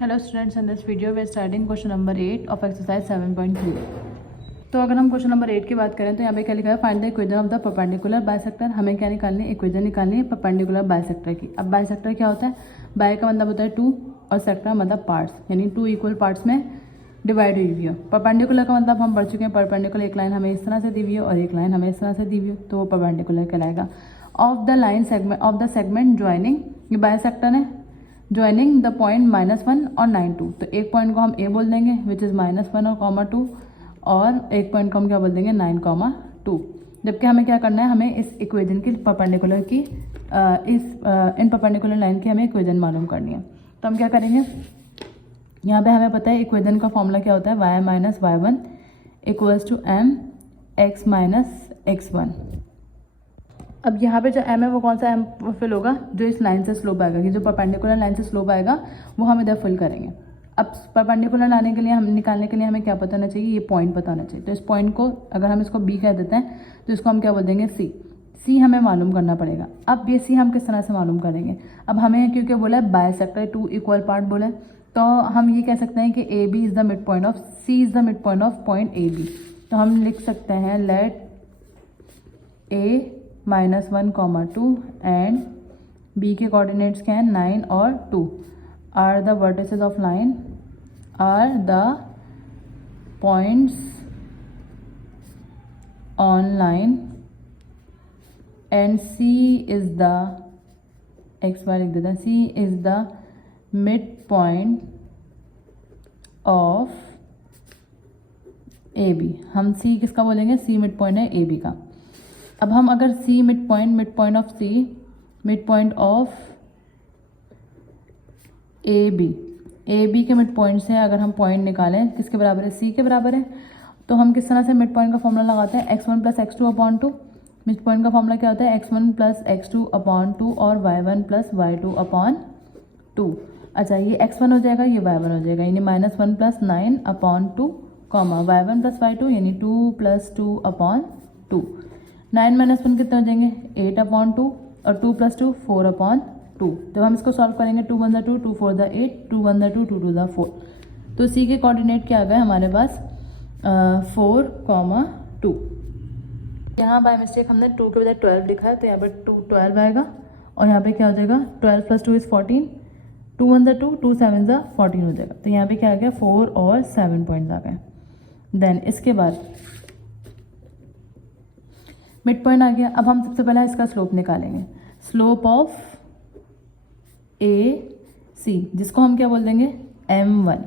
Hello students, in this video way starting question number 8 of exercise 7.3। तो अगर हम question number 8 की बात करें तो यहाँ पे क्या लिखा है, find the equation of the perpendicular bisector. हमें क्या निकालनी है, इक्वेशन निकालनी है परपेंडिकुलर बाइसेक्टर की। अब बाइसेक्टर क्या होता है, बाय का मतलब होता है टू और सेक्टर मतलब पार्ट्स, यानी टू इक्वल पार्ट्स में डिवाइड हुई हुई है। परपेंडिकुलर का मतलब हम पढ़ चुके हैं, परपेंडिकुलर एक लाइन हमें इस तरह से दी हुई है और एक लाइन हमें इस तरह से दी हुई है, तो वो परपेंडिकुलर कहलाएगा। Of the line segment of the segment joining, ये बाइसेक्टर है ज्वाइनिंग द पॉइंट -1 और 9, 2। तो एक पॉइंट को हम ए बोल देंगे विच इज़ -1 और 2, और एक पॉइंट को हम क्या बोल देंगे 9, 2। जबकि हमें क्या करना है, हमें इस इक्वेशन की परपेंडिकुलर की इन परपेंडिकुलर लाइन की हमें इक्वेशन मालूम करनी है। तो हम क्या करेंगे, यहाँ पे हमें पता है इक्वेशन का फॉर्मूला क्या होता है, y minus y1 equals to m x minus x1। अब यहाँ पे जो m है वो कौन सा m फिल होगा, जो इस लाइन से स्लोप आएगा, कि जो परपेंडिकुलर लाइन से स्लोप आएगा वो हम इधर फिल करेंगे। अब परपेंडिकुलर लाने के लिए हम निकालने के लिए हमें क्या पता होना चाहिए, ये पॉइंट पता होना चाहिए। तो इस पॉइंट को अगर हम इसको b कह देते हैं तो इसको हम क्या बोल देंगे c हमें मालूम करना पड़ेगा। अब ये c हम किस तरह से मालूम करेंगे, अब हमें क्योंकि बोला है बाइसेक्टर टू इक्वल पार्ट बोला है, तो हम ये कह सकते हैं कि A B is the mid point of C is the mid point of point A B. तो हम लिख सकते हैं लेट ए -1, 2 एंड बी के कोऑर्डिनेट्स क्या हैं 9 और 2 are the vertices of line, are the points on line and C is the X Y लिख देते हैं, C is the mid point of A B. हम सी किसका बोलेंगे, सी मिड पॉइंट है ए बी का। अब हम अगर C mid point of C mid point of A B के मिड पॉइंट से अगर हम पॉइंट निकालें किसके बराबर है, सी के बराबर है, तो हम किस तरह से मिड पॉइंट का फॉर्मूला लगाते हैं, x1 + x2/2। मिड पॉइंट का फॉर्मूला क्या होता है, x1 + x2/2 और y1 + y2/2। अच्छा, ये x1 हो जाएगा, ये y1 हो जाएगा, यानी -1 + 9/2, y1 + y2 यानी 2 + 2/2। 9 - 1 कितने हो जाएंगे 8/2 और 2 + 2 4/2। जब हम इसको सॉल्व करेंगे 2 × 2 2 4 8 2 × 2 2 2 4। तो सी के कोऑर्डिनेट क्या आ गए हमारे पास 4, 2। यहाँ बाय मिस्टेक हमने 2 के बजाय 12 लिखा है, तो यहाँ पर 2 12 आएगा और यहाँ पे क्या हो जाएगा 12 + 2 इज़ 14, 2 × 2 2 7 14 हो जाएगा। तो यहाँ पे क्या आ गया 4 और 7 पॉइंट्स आ गए। देन इसके बाद मिड पॉइंट आ गया। अब हम सबसे पहले इसका स्लोप निकालेंगे, स्लोप ऑफ ए सी, जिसको हम क्या बोल देंगे m1।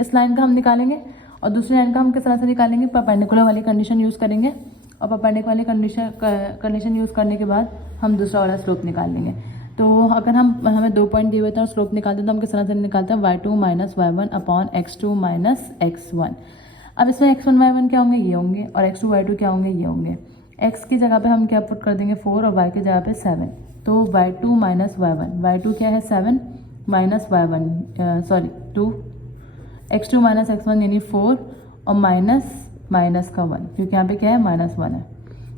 इस लाइन का हम निकालेंगे और दूसरी लाइन का हम किस तरह से निकालेंगे, परपेंडिकुलर वाली कंडीशन यूज़ करेंगे और परपेंडिकुलर वाली कंडीशन यूज़ करने के बाद हम दूसरा वाला स्लोप निकाल लेंगे। तो अगर हमें 2 पॉइंट दिए हुए थे और स्लोप निकालते हैं तो हम किस तरह से निकालते हैं, y2 - y1 x2 - x1। अब इसमें x1 y1 क्या होंगे, ये होंगे, और x2 y2 क्या होंगे, ये होंगे। x की जगह पे हम क्या पुट कर देंगे 4 और y की जगह पे 7। तो y2 - y1, y2 क्या है 7 माइनस y1 2, x2 - x1 यानी 4 और माइनस का 1, क्योंकि यहाँ पे क्या है -1 है।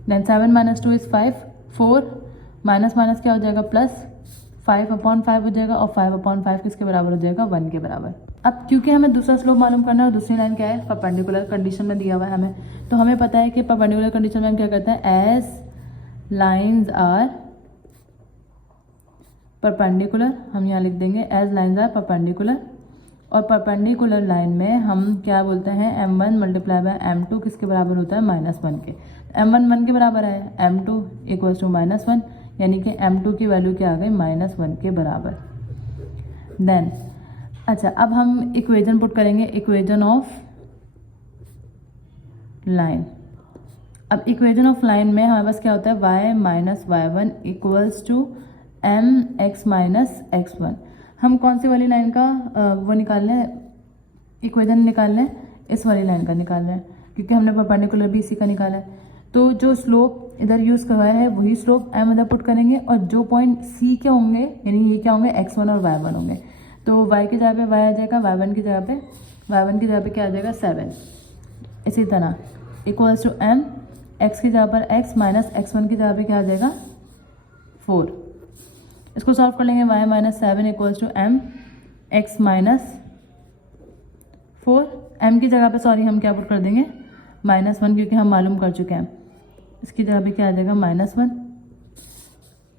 देन 7 - 2 इज़ 5, 4 माइनस क्या हो जाएगा प्लस 5/5 हो जाएगा, और 5/5 किसके बराबर हो जाएगा 1 के बराबर। अब क्योंकि हमें दूसरा स्लोप मालूम करना है और दूसरी लाइन क्या है परपेंडिकुलर कंडीशन में दिया हुआ है हमें, तो हमें पता है कि परपेंडिकुलर कंडीशन में हम क्या करते हैं, एज लाइंस आर परपेंडिकुलर, हम यहाँ लिख देंगे एज लाइंस आर परपेंडिकुलर। और परपेंडिकुलर लाइन में हम क्या बोलते हैं m1 × m2 किसके बराबर होता है -1 के। m1 1 के बराबर है, m2 = -1, यानी कि m2 की वैल्यू क्या आ गई -1 के बराबर। देन अच्छा, अब हम इक्वेशन पुट करेंगे, इक्वेशन ऑफ लाइन। अब इक्वेशन ऑफ लाइन में हमारे पास क्या होता है, y - y1 equals to mx - x1। हम कौन सी वाली लाइन का वो निकाल लें, इक्वेशन निकाल लें, इस वाली लाइन का निकाल लें, क्योंकि हमने परपेंडिकुलर भी इसी का निकाला है। तो जो स्लोप इधर यूज़ करवाया है वही स्लोप m इधर पुट करेंगे, और जो पॉइंट c के होंगे यानी ये क्या होंगे x1 और y1 होंगे। तो y की जगह पे y आ जाएगा, y1 की जगह पे क्या आ जाएगा 7। इसी तरह इक्वल्स टू m, x की जगह पर x माइनस x1 की जगह पे क्या आ जाएगा 4। इसको सॉल्व कर लेंगे, y - 7 equals to m x - 4, m की जगह पे सॉरी हम क्या पुट कर देंगे -1, क्योंकि हम मालूम कर चुके हैं। इसकी जगह पे क्या आ जाएगा -1,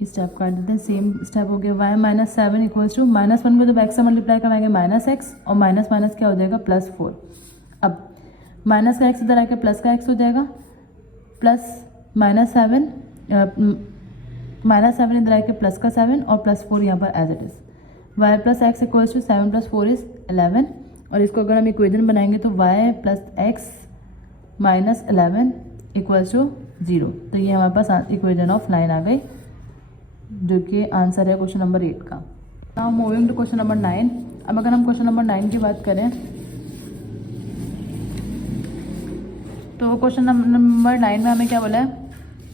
स्टेप काट देते हैं, सेम स्टेप हो गया। y -7 इक्वल्स टू -1 को जब x से मल्टीप्लाई कराएंगे -x और माइनस माइनस क्या हो जाएगा +4। अब माइनस का x इधर आके प्लस का x हो जाएगा, प्लस -7 इधर आके प्लस का 7 और +4 यहाँ पर as it is. y + x equals to 7 + 4 is 11, और इसको अगर हम इक्वेशन बनाएंगे तो y + x - 11 इक्वल्स टू 0। तो ये हमारे पास इक्वेशन ऑफ लाइन आ गई, जो कि आंसर है क्वेश्चन नंबर 8 का। Now moving to question number 9। अब अगर हम क्वेश्चन नंबर 9 की बात करें तो क्वेश्चन नंबर 9 में हमें क्या बोला है,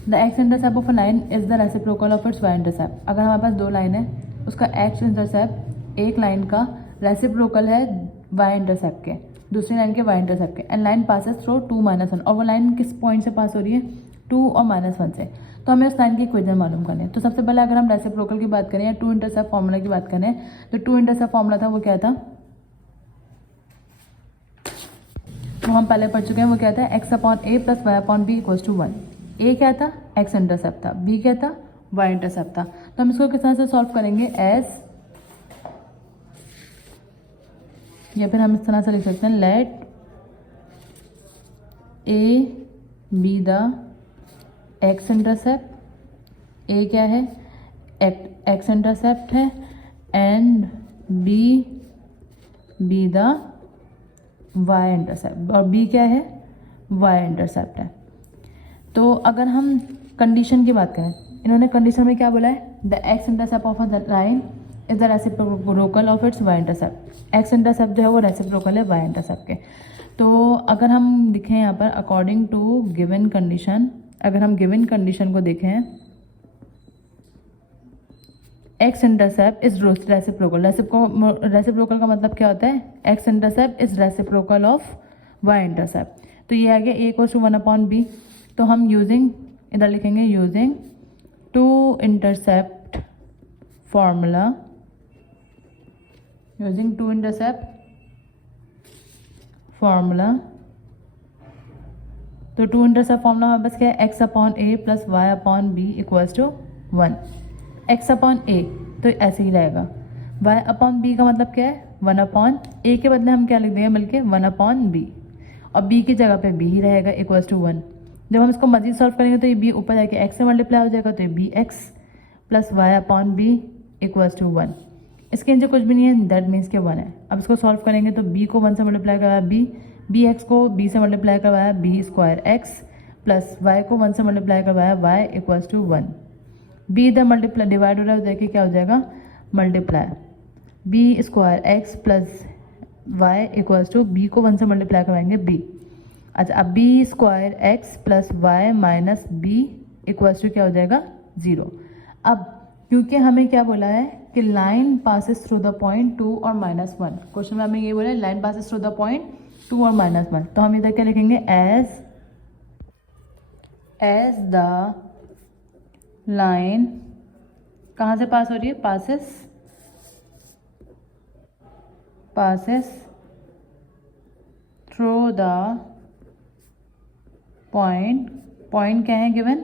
the x intercept of a line is the reciprocal of its y intercept. अगर हमारे पास दो लाइन है, उसका एक्स इंटरसेप्ट एक लाइन का रेसिप्रोकल है वाई इंटरसेप्ट के, दूसरी लाइन के वाई इंटरसेप्ट के, एंड लाइन पासेस थ्रू 2 - 1, और वो लाइन किस पॉइंट से पास हो रही है 2 और -1 से। तो हमें उस लाइन की इक्वेशन मालूम करनी है। तो सबसे पहले अगर हम रेसिप्रोकल की बात करें या 2 इंटरसेप्ट फार्मूला की बात करें, तो 2 इंटरसेप्ट फार्मूला था वो क्या था, वो हम पहले पढ़ चुके हैं। वो क्या था, x/a + y/b = 1। a क्या था, x इंटरसेप्ट था, b क्या था, y इंटरसेप्ट था। तो हम इसको किस तरह से सॉल्व करेंगे, एज, या फिर हम इस तरह से लिख सकते हैं, let a be the x intercept, A क्या है एक्स इंटरसेप्ट है, and B be the Y intercept, और बी क्या है वाई इंटरसेप्ट है। तो अगर हम कंडीशन की बात करें, इन्होंने कंडीशन में क्या बोला है, the x intercept of a line is the reciprocal of its y intercept. X intercept जो है वो रेसिप्रोकल है वाई इंटरसेप्ट के। तो अगर हम लिखें यहाँ पर अकॉर्डिंग टू गिवन कंडीशन, अगर हम गिवन कंडीशन को देखें, x intercept is reciprocal. Reciprocal का मतलब क्या होता है, x intercept is reciprocal of y intercept. तो ये आ गया a = 1/b। तो हम यूजिंग, इधर लिखेंगे using 2 intercept formula, using 2 intercept formula. तो 2 इंटरसेप्ट फॉर्मूला हमारे पास क्या है, x/a + y/b = 1। x/a तो ऐसे ही रहेगा, y/b का मतलब क्या है 1/a के बदले हम क्या लिख देंगे बल्कि 1/b, और b की जगह पे b ही रहेगा =1। जब हम इसको मजीद सॉल्व करेंगे तो ये b ऊपर जाके x से मल्टीप्लाई हो जाएगा, तो ये bx + y/b = 1। इसके नीचे कुछ भी नहीं है, दैट मीन्स के 1 है। अब इसको सॉल्व करेंगे तो b को 1 से मल्टीप्लाई करवाया bx को b से मल्टीप्लाई करवाया b² प्लस y को 1 से मल्टीप्लाई करवाया y = 1। b इधर मल्टीप्लाई डिवाइड हो रहा है, देखिए क्या हो जाएगा multiply, b² plus y = b को 1 से मल्टीप्लाई करवाएंगे b। अच्छा, अब b² plus y minus b क्या हो जाएगा 0। अब क्योंकि हमें क्या बोला है कि line passes through the point 2 और -1, क्वेश्चन में हमें ये बोला है line passes through the point 2 और -1, तो हम इधर क्या लिखेंगे, एज द लाइन कहाँ से पास हो रही है, पासिस थ्रू द पॉइंट क्या है गिवन,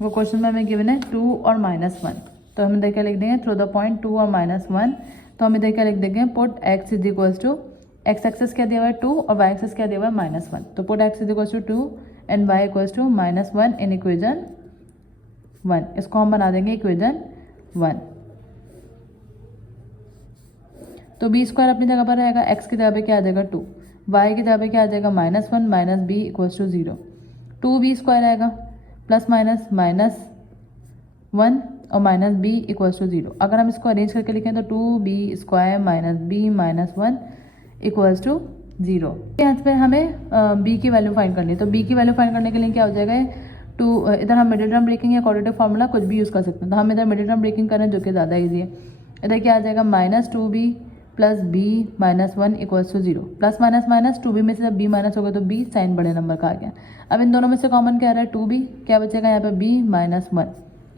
वो क्वेश्चन में हमें गिवन है 2 और -1, तो हम इधर क्या लिख देंगे थ्रू द पॉइंट 2 और -1। तो हम इधर क्या लिख देंगे, पुट x = x एक्सेस क्या दिया हुआ है 2 और y एक्सेस क्या दिया हुआ है -1, तो put x = 2 and y = -1 in equation 1। इसको हम बना देंगे इक्वेशन 1। तो b² अपनी जगह पर रहेगा, x की जगह पे क्या आ जाएगा 2, y की जगह पे क्या आ जाएगा -1 माइनस b = 0, 2b² आएगा प्लस माइनस -1 और माइनस b = 0। अगर हम इसको अरेंज करके लिखें तो 2b² माइनस b माइनस 1 = 0। यहाँ पे हमें b की वैल्यू फाइंड करनी है, तो b की वैल्यू फाइंड करने के लिए क्या हो जाएगा 2, इधर हम मिडिल टर्म ब्रेकिंग या क्वाड्रेटिक फार्मूला कुछ भी यूज़ कर सकते हैं, तो हम इधर मिडिल टर्म ब्रेकिंग करें जो कि ज़्यादा ईजी है। इधर क्या आ जाएगा -2b plus b minus 1 = 0, plus minus minus 2b में से जब b माइनस होगा तो b साइन बड़े नंबर का आ गया। अब इन दोनों में से कॉमन क्या आ रहा है 2b, क्या बचेगा यहाँ पे b - 1,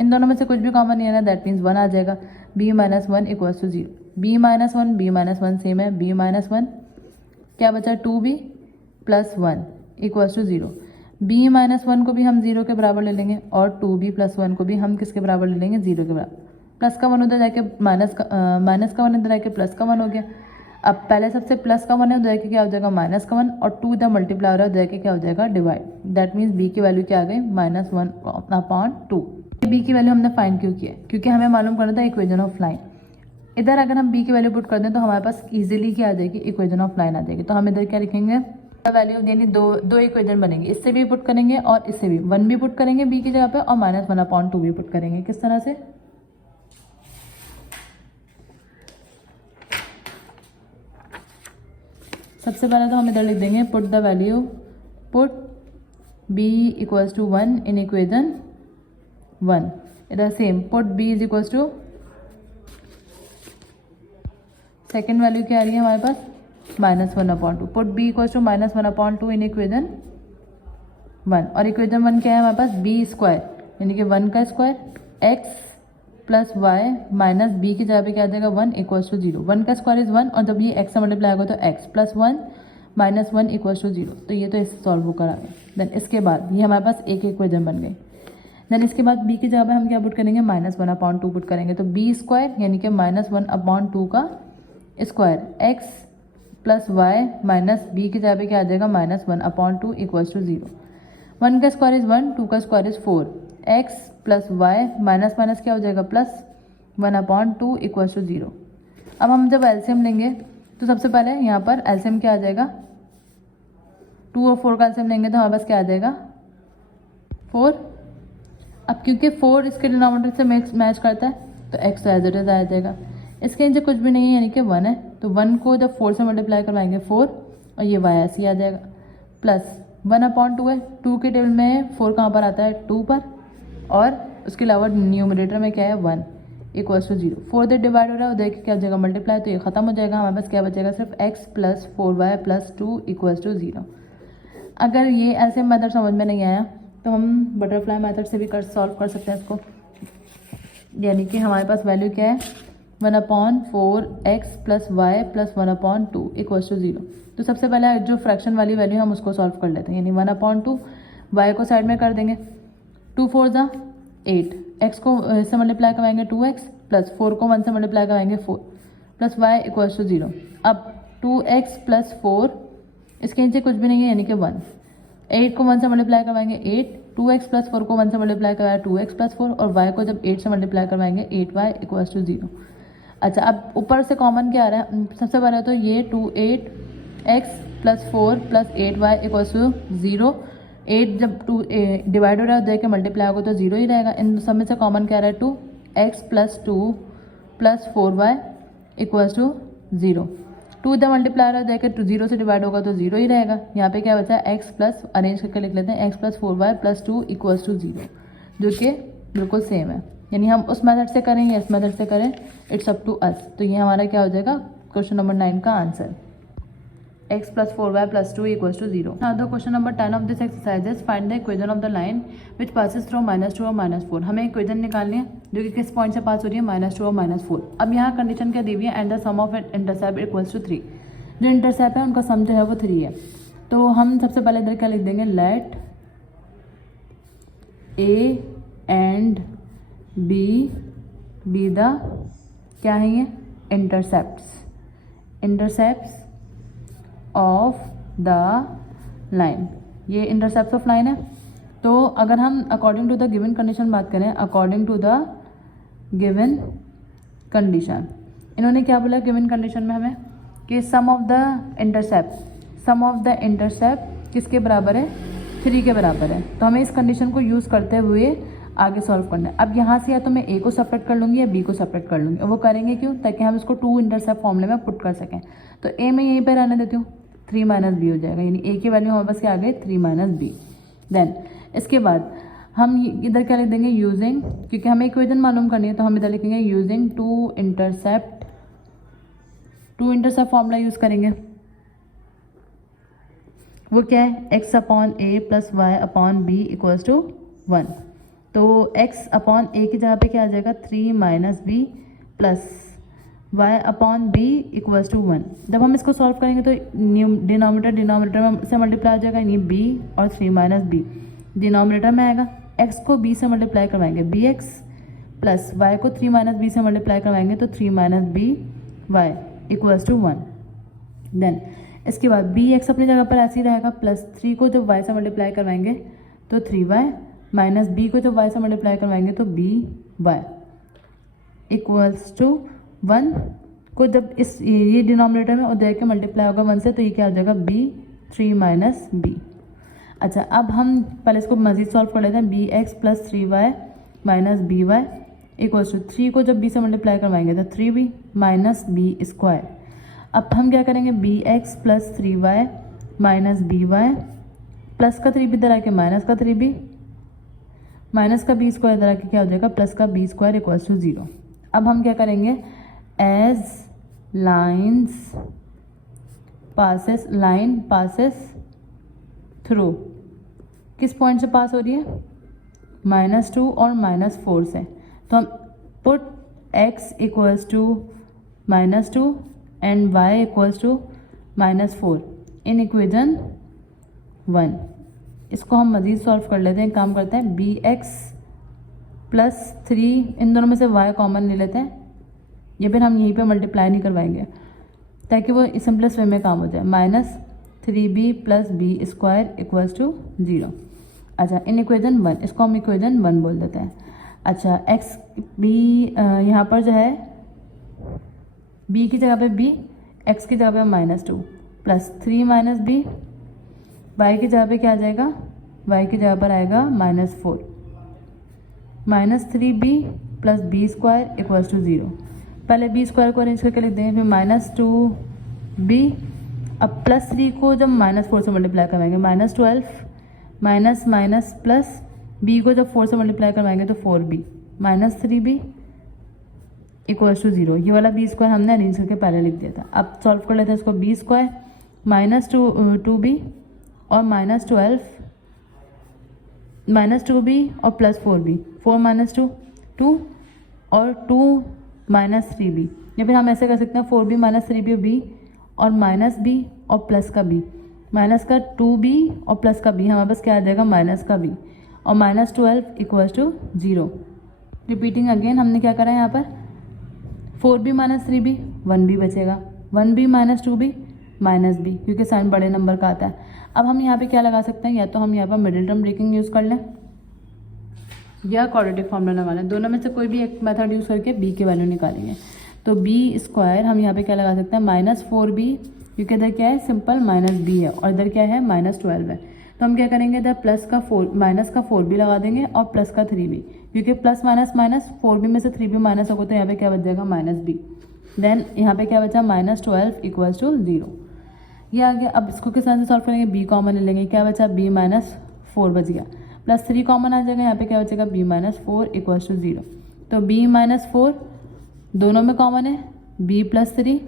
इन दोनों में से कुछ भी कॉमन नहीं है ना, दैट मीन्स 1 आ जाएगा, b - 1 = 0, b - 1 सेम है b - 1 क्या बचा 2b + 1 = 0। b - 1 को भी हम 0 के बराबर ले लेंगे और 2b + 1 को भी हम किसके बराबर ले लेंगे 0 के बराबर। प्लस का 1 उधर जाके माइनस का 1 इधर जाके प्लस का 1 हो गया। अब पहले सबसे प्लस का 1 है उधर जाके क्या हो जाएगा माइनस का 1 और 2 इधर मल्टीप्लाई हो रहा है उधर जाके क्या हो जाएगा डिवाइड। दैट मीन्स b की वैल्यू क्या आ गई -1/2। b की वैल्यू हमने फाइंड क्यों किया क्योंकि हमें मालूम करना था इक्वेशन ऑफ लाइन। इधर अगर हम b की वैल्यू पुट कर दें तो हमारे पास इजीली क्या आ जाएगी इक्वेशन ऑफ लाइन आ जाएगी। तो हम इधर क्या लिखेंगे वैल्यू यानी दो इक्वेशन बनेंगे, इससे भी पुट करेंगे और इससे भी 1 भी पुट करेंगे b की जगह पे और -1/2 भी पुट करेंगे। किस तरह से, सबसे पहले तो हम इधर लिख देंगे put the value put b = 1 in equation 1। इधर same put b = second value क्या आ रही है हमारे पास -1/2। पुट b = -1/2 इन इक्वेशन 1 और इक्वेशन 1 क्या है हमारे पास b² यानी कि 1 का square x + y minus b की जगह पे क्या आ जाएगा 1 = 0। 1 का स्क्वायर इज 1 और जब ये x से मल्टीप्लाई होगा तो x + 1 - 1 = 0। तो ये तो इस सॉल्व करा गया। देन इसके बाद ये हमारे पास एक इक्वेशन बन गई। देन इसके बाद b की जगह पे हम क्या पुट करेंगे -1/2 पुट करेंगे तो b² यानी कि -1/2 का square x + y minus b की जगह पे क्या आ जाएगा -1/2 = 0। 1 का स्क्वायर इज 1, 2 का square is 4, x + y minus minus क्या हो जाएगा +1/2 = 0। अब हम जब एलसीएम लेंगे तो सबसे पहले यहाँ पर एलसीएम क्या आ जाएगा 2 और 4 का एलसीएम लेंगे तो हमारे पास क्या आ जाएगा 4। अब क्योंकि 4 इसके डिनोमिनेटर से मैच करता है तो x एज इट इज आ जाएगा। इसके नीचे कुछ भी नहीं है यानी कि 1 है तो 1 को जब 4 से मल्टीप्लाई करवाएंगे 4 और ये y ऐसे ही आ जाएगा प्लस 1/2 है। 2 के टेबल में 4 कहाँ पर आता है 2 पर और उसके अलावा न्यूमरेटर में क्या है 1 = 0। 4 से डिवाइड हो रहा है उधर क्या हो जाएगा मल्टीप्लाई तो ये खत्म हो जाएगा। हमारे पास क्या बचेगा सिर्फ x + 4y + 2 = 0। अगर ये ऐसे मेथड समझ में नहीं आया तो हम बटरफ्लाई मेथड से भी सॉल्व कर सकते हैं इसको। यानी कि हमारे पास वैल्यू क्या है 1/4x + y + 1/2 = 0। तो सबसे पहले जो फ्रैक्शन वाली वैल्यू हम उसको सॉल्व कर लेते हैं यानी 1/2 y को साइड में कर देंगे 2 4 = 8, x को से मल्टीप्लाई करवाएंगे 2x प्लस 4 को 1 से मल्टीप्लाई करवाएंगे 4 प्लस y = 0। अब 2x + 4 इसके नीचे कुछ भी नहीं है यानी कि 1, 8 को 1 से मल्टीप्लाई करवाएंगे 8, 2x + 4 को 1 से मल्टीप्लाई करवाया 2x + 4 और y को जब 8 से मल्टीप्लाई करवाएंगे 8y = 0। अच्छा अब ऊपर से कॉमन क्या आ रहा है सबसे पहले तो ये 8x + 4 + 8y = 0। 8 जब 2 डिवाइड हो रहा है देखिए मल्टीप्लाई होगा तो 0 ही रहेगा। इन सब में से कॉमन क्या आ रहा है 2x + 2 + 4y = 0। 2 इधर मल्टीप्लाई रहा है देखिए 0 से डिवाइड होगा तो 0 ही रहेगा। यहाँ पे क्या बचा है x प्लस अरेंज करके लिख लेते हैं x + 4y + 2 = 0 जो कि बिल्कुल सेम है। यानी हम उस मेथड से करें या इस मेथड से करें इट्स अप टू अस। तो ये हमारा क्या हो जाएगा क्वेश्चन नंबर 9 का answer x + 4y + 2 = 0। Now the question number 10 of this exercise is find the equation of the line which passes through -2 और -4। हमें इक्वेशन निकालनी है जो कि किस पॉइंट से पास हो रही है -2 और -4। अब यहाँ कंडीशन क्या दी हुई है and the sum of intercept = 3। जो इंटरसेप्ट है उनका सम जो है वो 3 है। तो हम सबसे पहले इधर क्या लिख देंगे let a and b be the क्या है ये इंटरसेप्ट्स ऑफ द लाइन। ये इंटरसेप्ट ऑफ लाइन है। तो अगर हम according to the given condition बात करें according to the given condition इन्होंने क्या बोला गिवन कंडीशन में हमें कि सम ऑफ द इंटरसेप्ट किसके बराबर है 3 के बराबर है। तो हमें इस कंडीशन को यूज़ करते हुए आगे सॉल्व करना है। अब यहाँ से या तो मैं a को सेपरेट कर लूँगी या b को सेपरेट कर लूँगी और वो करेंगे क्यों ताकि हम इसको 2 इंटरसेप्ट फॉर्मूले में पुट कर सकें। तो a मैं यहीं पे रहने देती हूँ 3 - b हो जाएगा यानी a की वैल्यू हमारे पास क्या आ गई 3 - b। देन इसके बाद हम इधर क्या लिख देंगे यूजिंग क्योंकि हमें इक्वेशन मालूम करनी है तो हम इधर लिखेंगे यूजिंग 2 इंटरसेप्ट फॉर्मूला यूज़ करेंगे। वो क्या है x/a + y/b = 1। तो x/a की जगह पे क्या आ जाएगा 3 - b plus y upon b equals to 1। जब हम इसको सॉल्व करेंगे तो डिनोमिनेटर में से मल्टीप्लाई हो जाएगा, यानी b और 3 माइनस b डिनोमिनेटर में आएगा। x को b से मल्टीप्लाई करवाएंगे bx प्लस y को 3 माइनस b से मल्टीप्लाई करवाएंगे तो 3 minus b y equals to 1। Then इसके बाद bx अपनी जगह पर ऐसे ही रहेगा, प्लस 3 को जब y से मल्टीप्लाई करवाएंगे तो 3y माइनस b को जब y से मल्टीप्लाई करवाएंगे तो by इक्वल्स टू 1 को जब इस ये डिनोमिनेटर में उधर के मल्टीप्लाई होगा 1 से तो ये क्या हो जाएगा b 3 माइनस b। अच्छा, अब हम पहले इसको मजीद सॉल्व कर लेते हैं। bx plus 3y minus by equals to 3 को जब b से मल्टीप्लाई करवाएंगे तो 3b माइनस b स्क्वायर। अब हम क्या करेंगे, bx plus 3y minus by plus का 3b इधर आके माइनस का 3b माइनस का b स्क्वायर इधर आके क्या हो जाएगा प्लस का b स्क्वायर इक्वल्स टू 0। अब हम क्या करेंगे, as lines passes line passes through, किस पॉइंट से पास हो रही है, -2 और -4 से, तो हम put x equals to -2 and y equals to -4 in equation 1। इसको हम मज़ीद सॉल्व कर लेते हैं। काम करते हैं, bx प्लस 3, इन दोनों में से y कॉमन ले लेते हैं, या फिर हम यहीं पे मल्टीप्लाई नहीं करवाएंगे ताकि वो सिंपलेस्ट वे में काम हो जाए। Minus 3b plus b square equals to 0। अच्छा, इन इक्वेशन 1, इसको हम इक्वेशन 1 बोल देते हैं। अच्छा, x b यहाँ पर जो है b की जगह पे b, x की जगह पे -2 प्लस 3 माइनस b, y की जगह पे क्या आ जाएगा, y की जगह पर आएगा -4 minus 3b plus b square equals to 0। पहले b स्क्वायर को अरेंज करके लिख देंगे, फिर -2b, अब प्लस 3 को जब -4 से मल्टीप्लाई करवाएंगे -12 माइनस माइनस प्लस b को जब 4 से मल्टीप्लाई करवाएंगे तो 4b minus 3b equals to 0। ये वाला b स्क्वायर हमने अरेंज करके पहले लिख दिया था। अब सॉल्व कर लेते हैं इसको, b स्क्वायर माइनस 2b और -12 -2b और प्लस 4b, 4 माइनस 2 2 और 2 माइनस 3b, या फिर हम ऐसे कर सकते हैं 4b माइनस 3b b और माइनस b और प्लस का b, माइनस का 2b और प्लस का b, हमारे पास क्या आ जाएगा माइनस का b और -12 इक्वल्स टू 0। रिपीटिंग अगेन, हमने क्या करा है यहाँ पर, 4b माइनस 3b 1b बचेगा, 1b minus 2b minus b, क्योंकि साइन बड़े नंबर का आता है। अब हम यहाँ पे क्या लगा सकते हैं, या तो हम यहाँ पर मिडिल टर्म ब्रेकिंग यूज़ कर लें या क्वाड्रेटिक फॉर्मूला लगा लें, दोनों में से कोई भी एक मेथड यूज़ करके b की वैल्यू निकालेंगे। तो b स्क्वायर हम यहाँ पे क्या लगा सकते हैं, -4b, क्योंकि इधर क्या है सिंपल -b है और इधर क्या है -12 है, तो हम क्या करेंगे, इधर प्लस का 4 माइनस का 4b लगा देंगे और प्लस का 3b, क्योंकि प्लस माइनस माइनस 4b में से 3b माइनस होगा तो यहाँ पे क्या बच जाएगा -b। देन यहाँ पे क्या बचा, -12 इक्वल्स टू 0। ये आ गया। अब इसको किस तरह से सॉल्व करेंगे, b कॉमन ले लेंगे, क्या बचा b -4 बच गया, प्लस 3 कॉमन आ जाएगा, यहाँ पे क्या बचेगा b -4 इक्वल्स टू 0। तो b -4 दोनों में कॉमन है, b प्लस 3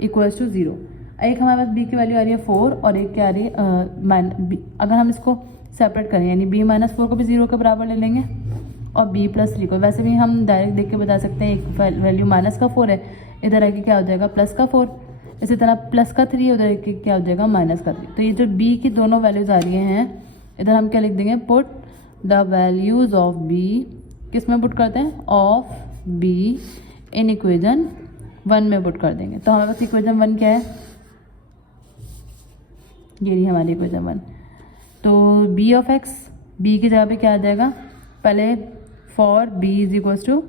इक्वल्स टू 0। एक हमारे पास b की वैल्यू आ रही है 4 और एक क्या आ रही है अगर हम इसको सेपरेट करें, यानी b -4 को भी 0 के बराबर ले लेंगे और b प्लस 3 को, वैसे भी हम डायरेक्ट देख के बता सकते हैं, एक वैल्यू -4 है, इधर आके क्या हो जाएगा +4, इसी तरह +3 उधर के क्या हो जाएगा -3। तो ये जो b की दोनों वैल्यूज़ आ रही हैं, इधर हम क्या लिख देंगे, put the values of b, किस में पुट करते हैं, ऑफ b इन इक्वेशन 1 में पुट कर देंगे। तो हमारे पास इक्वेशन 1 क्या है, ये रही हमारी इक्वेशन 1। तो b ऑफ x, b की जगह पे क्या आ जाएगा, पहले for b is equals to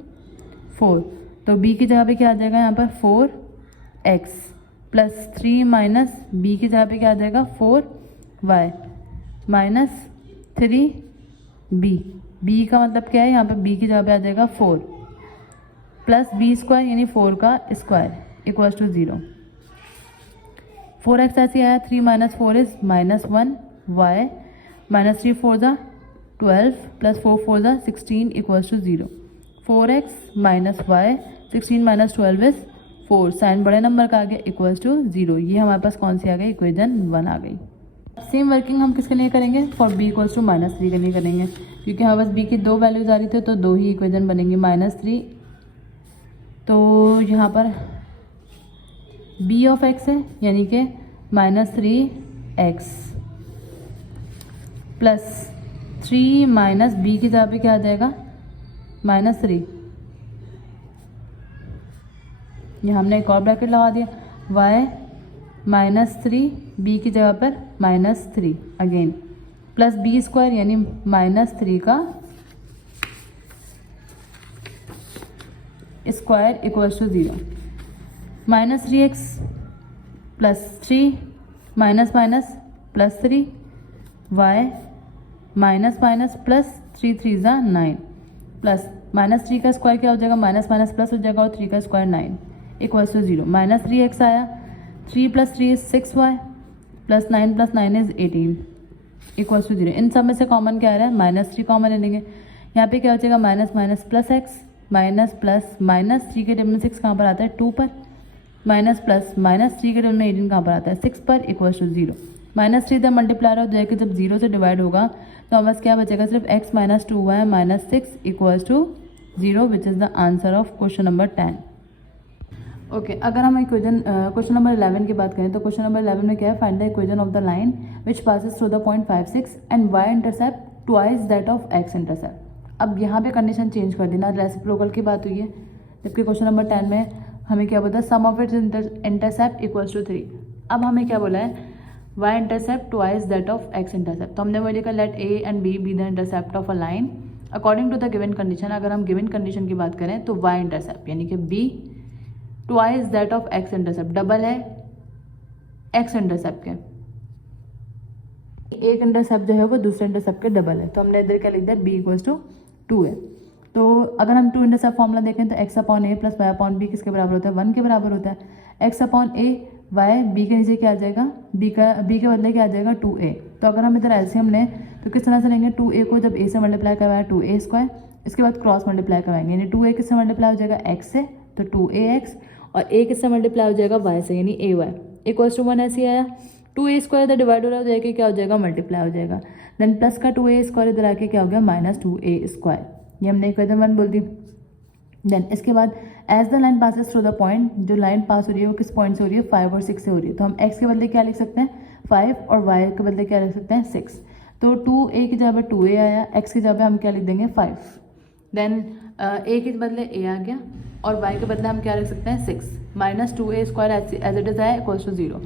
4, तो b की जगह पे क्या आ जाएगा यहाँ पर 4x प्लस 3 माइनस b की जगह पे क्या आ जाएगा 4y माइनस 3b, b का मतलब क्या है, यहाँ पर b की जगह पे आ जाएगा 4 प्लस b स्क्वायर यानी 4 का स्क्वायर इक्वल्स टू 0। 4x ऐसे आया, 3 माइनस 4 इज -1y माइनस 3 4 ज़ा 12 प्लस 4 4 ज़ा 16 equals to 0। 4x minus y, 16 minus 12 is 4, sign बड़े नंबर का आ गया इक्वल्स टू 0। ये हमारे पास कौन सी आ गई, इक्वेशन 1 आ गई। सेम वर्किंग हम किसके लिए करेंगे, फॉर b इक्वल्स टू -3 के लिए करेंगे, क्योंकि हमारे पास b की 2 वैल्यूज आ रही थी तो 2 ही इक्वेशन बनेंगी, -3। तो यहाँ पर बी ऑफ एक्स है यानी कि -3x प्लस 3 माइनस बी की जगह पे क्या आ जाएगा -3। यहाँ हमने एक और ब्रैकेट लगा दिया y -3 बी की जगह पर -3 अगेन प्लस बी स्क्वायर यानी -3 का square equals to 0। -3x plus 3 minus minus plus 3 y minus minus plus 3 3 ज़ा 9 प्लस -3 का स्क्वायर क्या हो जाएगा माइनस माइनस प्लस हो जाएगा और 3 का स्क्वायर 9 इक्वल्स टू 0। -3x आया 3 + 3 is 6y plus 9 + 9 is 18 equals to 0। इन सब में से कॉमन क्या आ रहा है -3 कॉमन ले लेंगे। यहाँ पे क्या हो जाएगा minus minus plus x minus plus -3 के टेबल में 6 कहाँ पर आता है 2 पर माइनस प्लस -3 के टेबल में 18 कहाँ पर आता है 6 पर इक्वल्स टू 0। -3 जब मल्टीप्लाई हो जाएगा जब 0 से डिवाइड होगा तो हमारे पास क्या बचेगा सिर्फ x - 2y - 6 equals to 0 which is the answer of question number 10। Okay अगर हम इक्वेशन क्वेश्चन नंबर 11 की बात करें तो क्वेश्चन नंबर 11 में क्या है find the equation of the line which passes through the point 5 6 and y intercept twice that of x intercept. अब यहाँ पे कंडीशन चेंज कर देना रेसिप्रोकल की बात हुई है जबकि क्वेश्चन नंबर 10 में हमें क्या बोला sum of its intercept equals to 3। अब हमें क्या बोला है y intercept twice that of x intercept. तो हमने वो लिखा let a and b be the intercept of a line according to the given condition. अगर हम गिवन कंडीशन की बात करें तो y इंटरसेप्ट यानी कि b twice that of x intercept double है x इंटरसेप्ट के एक इंटरसेप्ट जो है वो दूसरे इंटरसेप्ट के डबल है। तो हमने इधर क्या लिख दिया b इक्वल्स टू 2 है। तो अगर हम 2 इंटरसेप्ट फॉर्मूला देखें तो x/a प्लस y/b किसके बराबर होता है 1 के बराबर होता है। x/a y b के नीचे क्या आ जाएगा b के बदले क्या आ जाएगा 2a। तो अगर हम इधर एलसीएम लें तो किस तरह से लेंगे 2a को जब a से मल्टीप्लाई करवाया 2a स्क्वायर इसके बाद क्रॉस मल्टीप्लाई करवाएंगे यानी 2a किससे मल्टीप्लाई हो जाएगा x से तो 2ax और a किससे मल्टीप्लाई हो जाएगा y से यानी ay इक्वल्स टू 1 ऐसे आया। 2a स्क्वायर इधर डिवाइड हो रहा है जाएगा क्या हो जाएगा मल्टीप्लाई हो जाएगा देन प्लस का 2a स्क्वायर इधर आके क्या हो गया -2a स्क्वायर ये हमने इक्वेशन 1 बोल दी। देन इसके बाद as the line passes through the point जो लाइन पास हो रही है वो किस पॉइंट से हो रही है 5 और 6 से हो रही है। तो हम x के बदले क्या लिख सकते हैं 5 और y के बदले क्या लिख सकते हैं 6। तो 2a की जगह पर 2a आया x की जगह पर हम क्या लिख देंगे 5 देन a के बदले a आ गया और y के बदले हम क्या लिख सकते हैं 6 -2a square as it is आया इक्वल्स टू 0।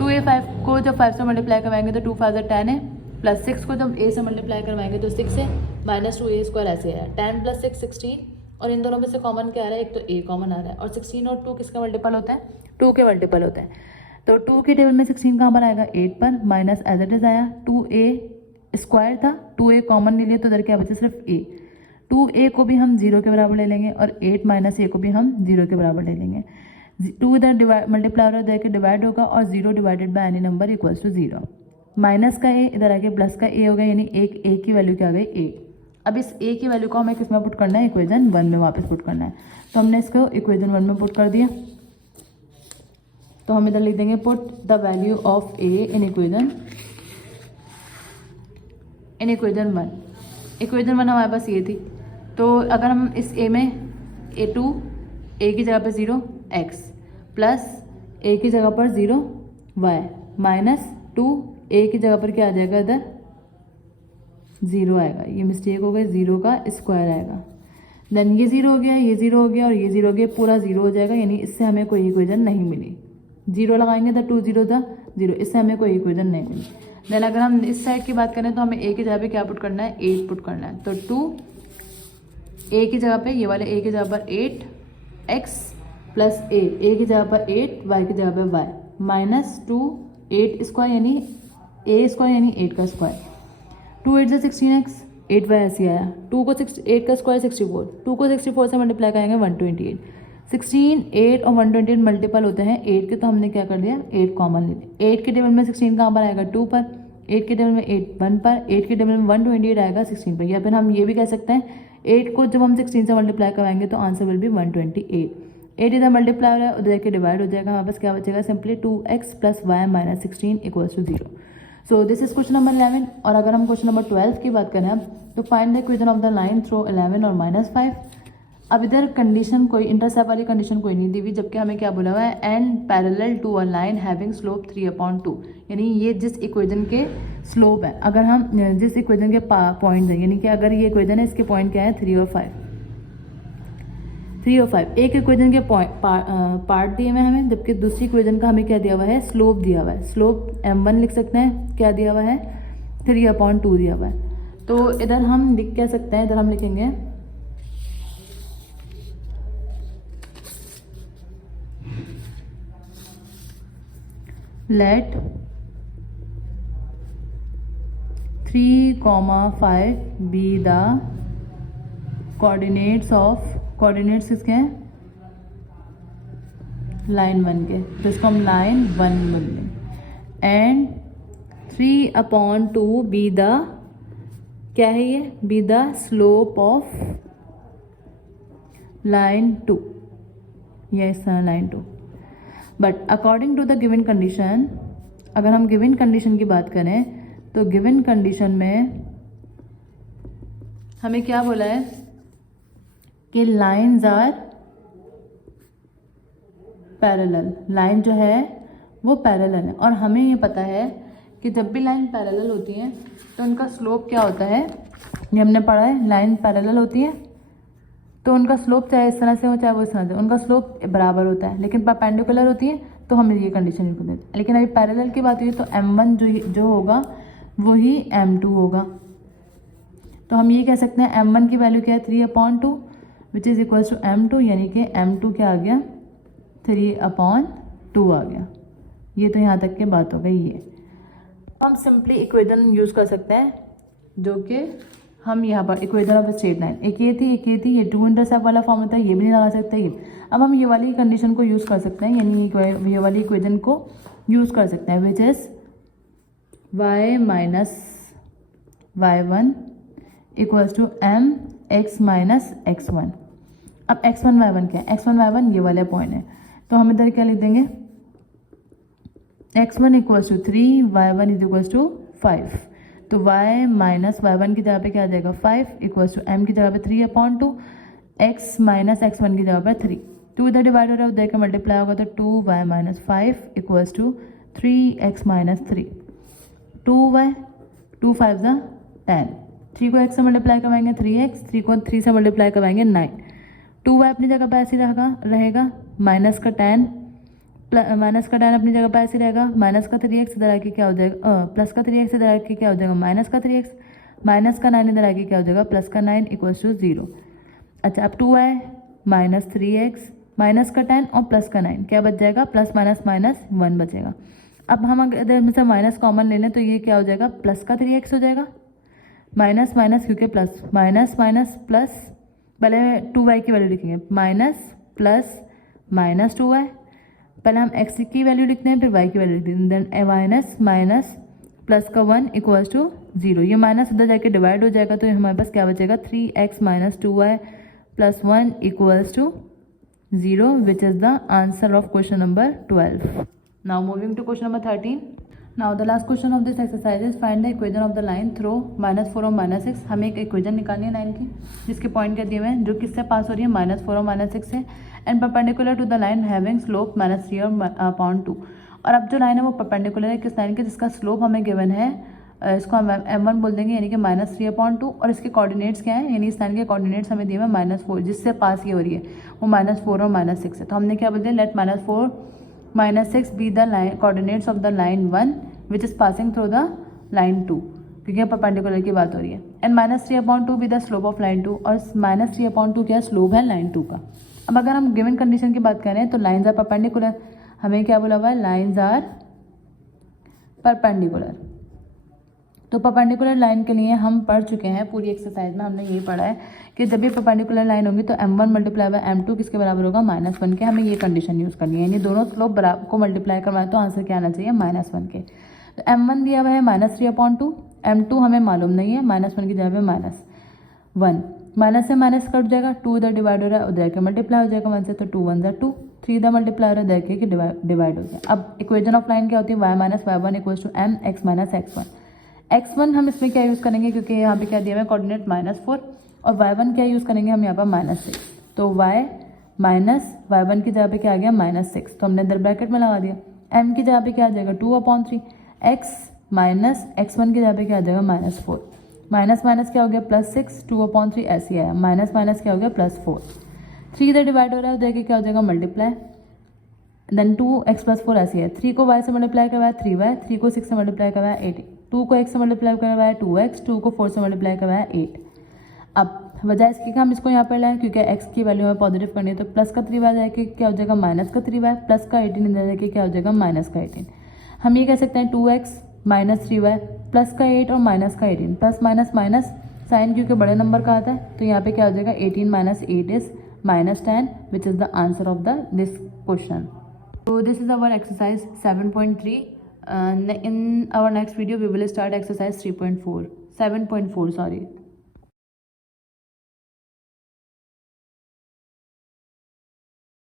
2a 5 को जब 5 से मल्टीप्लाई करवाएंगे तो 2 5 10 है प्लस 6 को जब a से मल्टीप्लाई करवाएंगे तो 6 है -2a स्क्वायर ऐसे आया 10 + 6 16 और इन दोनों में से कॉमन क्या आ रहा है एक तो a कॉमन आ रहा है और 16 और 2 किसका मल्टीपल होता है 2 के मल्टीपल होता है। तो 2 के टेबल में 16 कहाँ पर आएगा 8 पर माइनस एज इट इज आया 2a स्क्वायर था 2a कॉमन ले लिया तो इधर क्या बचे सिर्फ a 2a को भी हम 0 के बराबर ले लेंगे और 8 - a को भी हम 0 के बराबर ले लेंगे। 2 इधर मल्टीप्लाई हो रहा है डिवाइड होगा और 0 divided by any number equals to 0। Minus का a इधर आके प्लस का a हो गया यानी एक a की वैल्यू क्या आ गई 8। अब इस a की वैल्यू को हमें किस में पुट करना है इक्वेशन 1 में वापस पुट करना है। तो हमने इसको इक्वेशन 1 में पुट कर दिया तो हम इधर लिख देंगे put the value of a in equation 1। Equation 1 हमारे पास ये थी तो अगर हम इस a में a की जगह पर 0 x प्लस a की जगह पर 0 y माइनस 2 a की जगह पर क्या आ जाएगा इधर 0 आएगा ये मिस्टेक हो गई 0 का स्क्वायर आएगा देन ये 0 हो गया ये 0 हो गया और ये 0 हो गया पूरा 0 हो जाएगा यानी इससे हमें कोई इक्वेशन नहीं मिली। 0 लगाएंगे तो 2 0 था 0 इससे हमें कोई इक्वेशन नहीं मिली। देन अगर हम इस साइड की बात करें तो हमें a की जगह पे क्या पुट करना है 8 पुट करना है। तो 2 a की जगह पे ये वाले a की जगह पर 8x प्लस a की जगह पर 8 y की जगह पर y माइनस 2 8 स्क्वायर यानी a स्क्वायर यानी 8 का स्क्वायर 2 8 से 16x 8y ऐसे आया 2 को 8 का स्क्वायर 64 2 को 64 से मल्टीप्लाई करेंगे 128 16 8 और 128 मल्टीपल होते हैं 8 के तो हमने क्या कर दिया 8 कॉमन ले लिया 8 के टेबल में 16 कहाँ पर आएगा 2 पर 8 के टेबल में 8 1 पर 8 के टेबल में 128 आएगा 16 पर या फिर हम ये भी कह सकते हैं 8 को जब हम 16 से मल्टीप्लाई करवाएंगे तो आंसर विल बी 128 8 इधर मल्टीप्लाई हो रहा है उधर के डिवाइड हो जाएगा हमारे पास क्या बचेगा simply 2x plus y minus 16 equals to 0। So this is question number 11 और अगर हम क्वेश्चन नंबर 12 की बात करें तो find the equation of the line through 11 और -5। अब इधर कंडीशन कोई इंटरसेप्ट वाली कंडीशन कोई नहीं दी हुई, जबकि हमें क्या बोला हुआ है and parallel to a line having slope 3/2, यानी ये जिस इक्वेशन के स्लोप है, अगर हम जिस इक्वेशन के पॉइंट है, यानी कि अगर ये इक्वेशन है इसके पॉइंट क्या है 3 और 5, 3 और 5 एक इक्वेशन के पार्ट दिए हुए हैं हमें, जबकि दूसरी इक्वेशन का हमें क्या दिया हुआ है स्लोप दिया हुआ है। स्लोप m1 लिख सकते हैं, क्या दिया हुआ है 3/2 दिया हुआ है। तो इधर हम लिख क्या सकते हैं, इधर हम लिखेंगे let 3,5 be the coordinates of, coordinates किसके हैं लाइन 1 के, तो इसको हम लाइन 1 बोल लेंगे। एंड 3/2 बी द, क्या है ये, be the slope of line 2, yes line 2। But according to the given condition, अगर हम गिवन कंडीशन की बात करें तो गिवन कंडीशन में हमें क्या बोला है कि लाइन्स आर पैरेलल, लाइन जो है वो पैरेलल है। और हमें ये पता है कि जब भी लाइन पैरेलल होती है तो उनका स्लोप क्या होता है, ये हमने पढ़ा है, लाइन पैरेलल होती है तो उनका स्लोप चाहे इस तरह से हो चाहे वो इस तरह से, उनका स्लोप बराबर होता है। लेकिन परपेंडिकुलर होती है तो हम ये कंडीशन लिख देते हैं। लेकिन अभी पैरेलल की बात हुई तो m1 जो होगा वही m2 होगा। तो हम ये कह सकते हैं m1 की वैल्यू क्या है 3/2 which is equals to m2, यानी कि m2 क्या आ गया 3/2 आ गया। ये तो यहाँ तक की बात हो गई। ये हम सिंपली इक्वेशन यूज़ कर सकते हैं, जो कि हम यहाँ पर इक्वेशन ऑफ स्ट्रेट लाइन, एक ये थी, ये 2 इंटरसेप्ट वाला फॉर्म होता है, ये भी नहीं लगा सकते ये। अब हम ये वाली कंडीशन को यूज़ कर सकते हैं, यानी ये वाली इक्वेशन को यूज़ कर सकते हैं, which is y minus y1 equals to mx minus x1। अब x1 y1 क्या है, x1 y1 ये वाले पॉइंट है, तो हम इधर क्या लिख देंगे x1 equals to 3, y1 is equals to 5। तो y माइनस y1 की जगह पे क्या आ जाएगा 5 इक्वल्स टू m की जगह पे 3/2, x माइनस x1 की जगह पे 3, 2 इधर डिवाइड हो रहा है उधर का मल्टीप्लाई होगा तो 2y minus 5 equals to 3x minus 3, 2y 2 5 ज़ा 10, 3 को x से मल्टीप्लाई करवाएंगे 3x, 3 को 3 से मल्टीप्लाई करवाएंगे 9, 2y अपनी जगह पर ऐसे रहेगा, माइनस का 10 अपनी जगह पर ऐसे रहेगा, माइनस का 3x इधर आके क्या हो जाएगा, प्लस का 3x इधर आके क्या हो जाएगा माइनस का 3x, माइनस का 9 इधर आके क्या हो जाएगा प्लस का 9 इक्वल्स टू 0। अच्छा अब 2y माइनस 3x माइनस का 10 और प्लस का 9 क्या बच जाएगा, प्लस माइनस माइनस 1 बचेगा। अब हम अगर इधर में से माइनस कॉमन ले लें तो ये क्या हो जाएगा प्लस का 3x हो जाएगा, माइनस माइनस क्योंकि प्लस, माइनस माइनस प्लस, पहले 2y की वैल्यू लिखेंगे, माइनस प्लस माइनस 2y, पहले हम x की वैल्यू लिखते हैं फिर y की वैल्यू लिखते हैं, देन माइनस माइनस प्लस का 1 इक्वल्स टू 0, ये माइनस उधर जाके डिवाइड हो जाएगा तो हमारे पास क्या बचेगा 3x minus 2y plus 1 equals to 0, which is the answer of question number 12। Now moving to question number 13। Now the last question of this exercise is find the equation of the line through -4 और -6। हमें एक equation निकालनी है line की जिसके point क्या दिए हुए हैं, जो किससे पास हो रही है -4 और -6 से, and perpendicular to the line having slope -3/2। और अब जो लाइन है वो परपेंडिकुलर है किस लाइन के, जिसका स्लोप हमें गिवन है, इसको हम m1 बोल देंगे, यानी कि -3/2, और इसके कोऑर्डिनेट्स क्या है, यानी इस लाइन के कोऑर्डिनेट्स हमें दिए हुए -4, जिससे पास ये हो रही है वो -4 और -6 है। तो हमने क्या बोलते हैं, let -4 -6 be the line coordinates of the line 1 which is passing through the line 2, क्योंकि परपेंडिकुलर की बात हो रही है, and -3/2 be the slope of line 2, और -3/2 क्या स्लोप है लाइन 2 का। अब अगर हम गिवन कंडीशन की बात करें तो लाइन्स आर परपेंडिकुलर, हमें क्या बोला हुआ है, लाइन्स आर परपेंडिकुलर। तो परपेंडिकुलर लाइन के लिए हम पढ़ चुके हैं, पूरी एक्सरसाइज में हमने यही पढ़ा है कि जब भी परपेंडिकुलर लाइन होगी तो m1 मल्टीप्लाई बाय m2 किसके बराबर होगा -1 के। हमें ये कंडीशन यूज़ करनी है, यानी दोनों स्लोप बराबर को मल्टीप्लाई करवाएं तो आंसर क्या आना चाहिए -1 के। तो m1 दिया हुआ है -3/2, m2 हमें मालूम नहीं है, -1 की जगह पे -1, माइनस से माइनस कट जाएगा, 2 इधर डिवाइड हो रहा है उधर के मल्टीप्लाई हो जाएगा 1 से, तो 2 1 ज़ा 2, 3 इधर मल्टीप्लाई हो रहा है इधर के डिवाइड हो गया। अब इक्वेशन ऑफ लाइन क्या होती है, y minus y1 equals to m x minus x1। x1 हम इसमें क्या यूज़ करेंगे, क्योंकि यहाँ पे क्या दिया हुआ है कोऑर्डिनेट -4, और y1 क्या यूज़ करेंगे हम यहाँ पर -6। तो y माइनस y1 की जगह पे क्या आ गया -6, तो हमने अंदर ब्रैकेट में लगा दिया। m की जगह पे क्या आ जाएगा 2/3, x माइनस x1 की जगह पे क्या आ जाएगा -4, माइनस माइनस क्या हो गया +6, 2/3 ऐसे आया, माइनस माइनस क्या हो गया +4, 3 इधर डिवाइड हो रहा है, देखिए क्या हो जाएगा मल्टीप्लाई, देन 2x + 4 ऐसे है, 3 को y से मल्टीप्लाई करवाया 3y, 3 को 6 से मल्टीप्लाई करवाया 8, 2 को x से मल्टीप्लाई करवाया 2x, 2 को 4 से मल्टीप्लाई करवाया 8। अब वजह इसकी कि हम इसको यहाँ पर लाएं क्योंकि x की वैल्यू हमें पॉजिटिव करनी है, तो प्लस का 3y जाके क्या हो जाएगा -3y, प्लस का 18 इधर जाके क्या हो जाएगा -18। हम ये कह सकते हैं 2x - 3y प्लस का 8 और माइनस का 18, प्लस माइनस माइनस साइन क्योंकि बड़े नंबर का आता है, तो यहाँ पे क्या हो जाएगा 18 - 8 is -10, which is the answer of this question. So this is our exercise 7.3. In our next video we will start exercise 7.4 sorry.